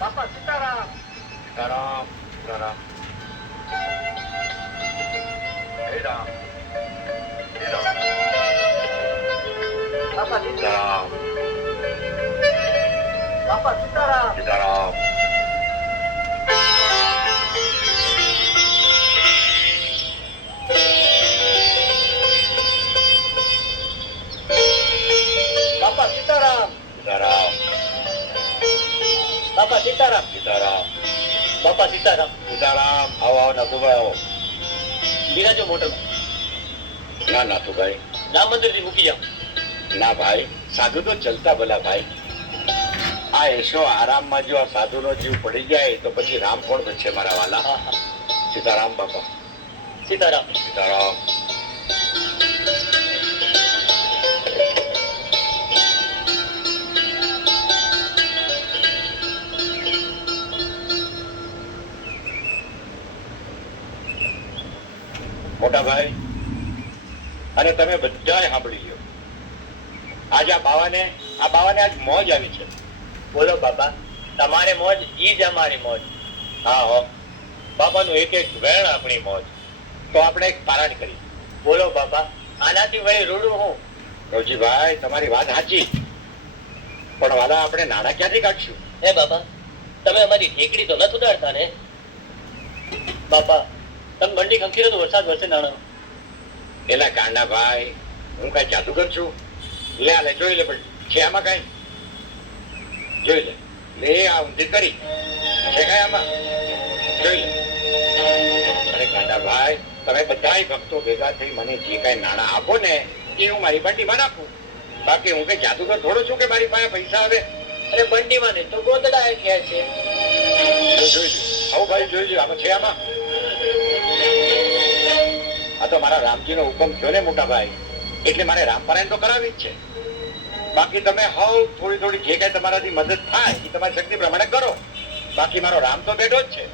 બાપા સીતારામ. સીતારામ સીતારામ. હે રામ હે રામ. બાપા સીતારામ. સીતારામ બાપા સીતારામ. સીતારામ. બાપા સીતારામ. સીતારામ બાપા સીતારામ. સીતારામ. બાપા સીતારામ. સીતારામ. આવો આવો નાથુભાઈ આવો. બિરાજો મોટર ના નાથુભાઈ રામ મંદિર થી મૂકી જાઓ. ના ભાઈ, સાધુ તો ચલતા ભલા ભાઈ. આ એશો આરામમાં જો આ સાધુનો જીવ પડી જાય તો પછી રામ કોણ બનશે મારા વાલા. હા હા. સીતારામ બાપા. સીતારામ. સીતારામ. મોટા ભાઈ અને તમે બધાએ સાંભળી લ્યો. આજ આ બાવાને આજ મોજ આવી છે. બોલો બાપા, તમારે મોજ ઈ જ અમારી મોજ. હા હો, બાપાનું એક એક વેણ આપણી મોજ. તો આપણે એક પારાયણ કરી. બોલો બાપા, આનાથી વળી રૂડું હું. રવજીભાઈ તમારી વાત સાચી, પણ વાલા આપણે નાણાં ક્યાંથી કાઢશું? હે બાપા, તમે અમારી ઠેકડી તો નથી ઉડાડતા ને? બાપા, તમે મંડી ખંખીરો તો વરસાદ વરસે નાણો. એલા કાંડા ભાઈ, હું કઈ જાદુગર છું? લે આ લે, જોઈ લે. પણ છે આમાં કઈ? જોઈ લે. લે આ ઊંધી કરી છે કઈ આમાં? જોઈ લે. અરે કાંડા ભાઈ, તમે બધાય ભક્તો ભેગા થઈ મને જે કઈ નાણાં આપો ને એ હું મારી બંડીમાં નાખું. બાકી હું કઈ જાદુગર થોડો છું કે મારી પાસે પૈસા આવે? અરે બંડીમાં ને તો ગોદડા ગયા છે. જોઈ લે. આવું ભાઈ જોઈ લે. આમાં છે આમાં? આ તો મારા રામજીનો હુકમ થયો ને મોટા ભાઈ, એટલે મારે રામપારાયણ તો કરાવી જ છે. બાકી તમે હવ થોડી થોડી જે કઈ તમારાથી મદદ થાય એ તમારી શક્તિ પ્રમાણે કરો. બાકી મારો રામ તો બેઠો જ છે.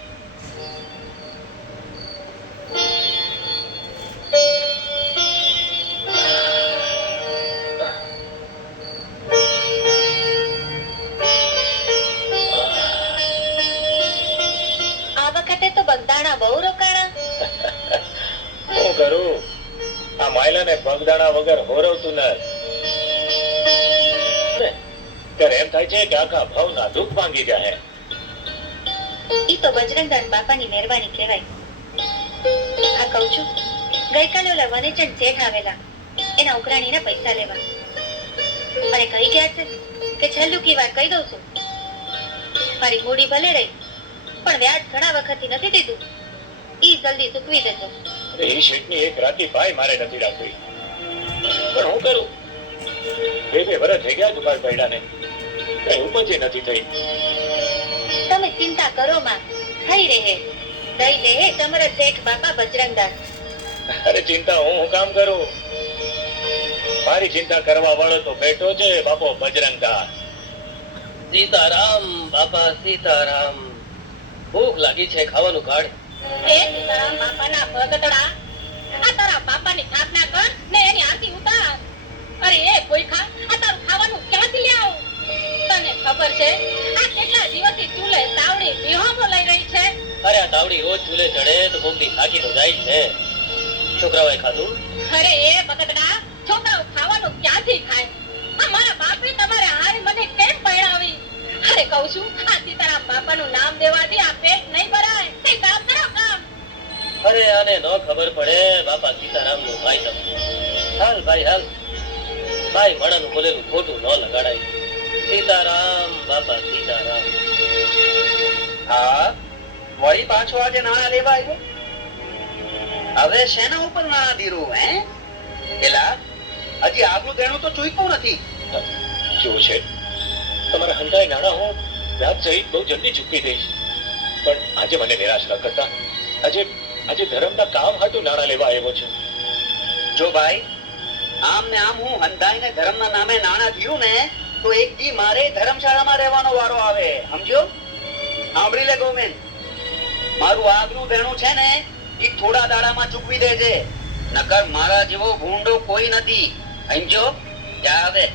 આ વખતે તો બગદાણા બહુ રોકાણા. શું કરું, આ માયલાને પગદાણા વગર હોરવતું નથી. ત્યારે એમ થાય છે કે આખા ભાવના દુઃખ ભાંગી જાય. ઈ તો બજરંગદાસ બાપાની મહેરબાની કહેવાય. આ કહું છું, ગઈકાલે ઓલા વનેચંદ શેઠ આવેલા એના ઉઘરાણીના પૈસા લેવા, અને કહી ગયા છે કે છેલ્લું કી વાર કહી દઉં છું, મારી મૂડી ભલે રહી પણ વ્યાજ ઘણા વખતથી નથી દીધું, ઈ જલ્દી ચૂકવી દેજો. એ શેઠની એક રાતી ભાઈ મારે નથી રાખવી, પણ હું કરું? બે વર્ષ થઈ ગયા દુકાળ પૈડાને, કઈ ઉપજે નથી થઈ. તમે ચિંતા કરો માં, થઈ રહે. દઈ લે સમર શેઠ બાપા બજરંગદાસ. અરે ચિંતા હું કામ કરું? મારી ચિંતા કરવા વાળો તો બેઠો છે બાપો બજરંગદાસ. સીતારામ બાપા સીતારામ. ભૂખ લાગી છે, ખાવાનું કાઢ. હે સીતારામ બાપાના ભગતડા, આ તારા બાપાની સ્થાપના કર ને એની આરતી ઉતાર. અરે એ કોઈ ખા, આ તારું ખાવાનું ક્યાંથી લે આવું? તને ખબર છે આ કેટલા દિવસથી ચૂલે તાવડી વિહોમો લઈ રહી છે? અરે આ તાવડી રોજ ચૂલે ચડે તો કોકની થાકી તો જાય છે. છોકરાઓએ ખાધું? અરે એ ભગતડા, છોકરાઓ ખાવાનું ક્યાંથી ખાય? આ મારા બાપે તમારે હારે મને કેમ પરણાવી? અરે કહું છું, આ સીતારામ બાપાનું નામ દેવાથી આ પેટ નહીં ભરાય. કઈ કામ કરો કામ. અરે આને ન ખબર પડે બાપા સીતારામ નું ભાઈ તમે. હાલ ભાઈ હાલ, ભાઈ મણાનું બોલેલું ખોટું ન લગાડાય. સીતારામ બાપા સીતારામ. હા, વળી પાછો આજે નાણાં લેવા આવ્યો? હવે શેના ઉપર નાણાં દીરું હે? પેલા હજી આગલું દેણું તો ચૂક્યું નથી. શું છે? તમારા હંધાઈ નાણાં હું વ્યાજ સહિત બહુ જલ્દી ચૂકવી દઈશ, પણ આજે મને નિરાશ ન કરતા. આજે ધર્મના કામ હાટું નાણાં લેવા આવ્યો છું. જો ભાઈ, આમ ને આમ હું હંધાઈને ધર્મના નામે નાણાં દીધું ને તો એક દી મારે ધર્મશાળામાં રહેવાનો વારો આવે, સમજો? સાંભળી લે ગોવિંદ, મારું આગલું દેણું છે ને એ થોડા દાડામાં ચૂકવી દેજે, નકર મારા જેવો ભૂંડો કોઈ નથી, સમજો? જા હવે.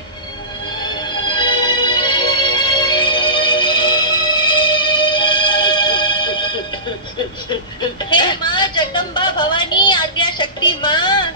હે માં જગદંબા ભવાની આદ્યા શક્તિ માં